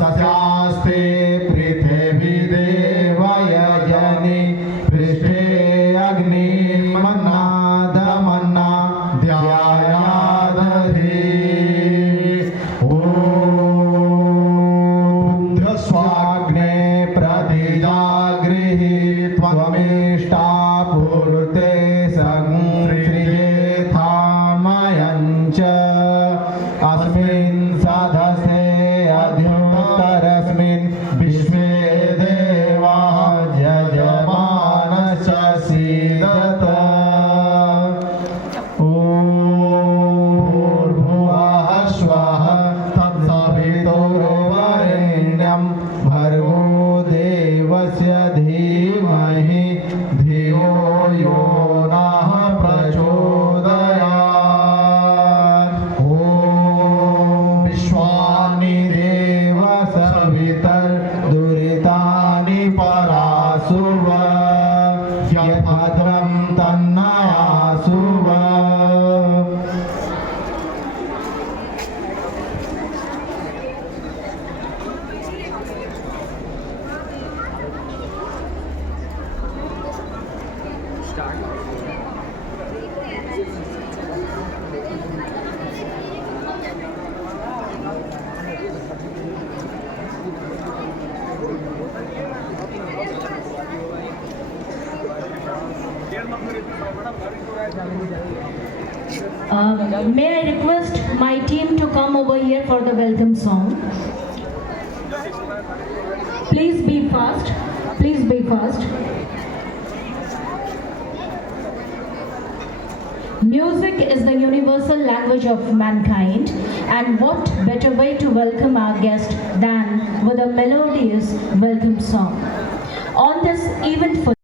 तस्यास्ते पृथिवी देवयजनि पृष्ठे अग्निर्मन्नादमन्ना ध्यायादधि स्वाग्ने प्रतिजागृहि त्वमेष्टा पूर्ते संसृजेथामयञ्च अस्मिन् सदसे अध्युत्तरस्मिन् विश्वे देवा यजमानश्च सीदत भूर्भुवः स्वः तत्सवितुर्वरेण्यं भर्गो देवस्य धीमहि धियो यो नः प्रचोदयात् ॐ विश्वानि देव सवितर्दुरितानि परासुव यद्भद्रं तन्नयासुव May I request my team to come over here for the welcome song? Please be fast. Please be fast. Music is the universal language of mankind, and what better way to welcome our guest than with a melodious welcome song? On this eventful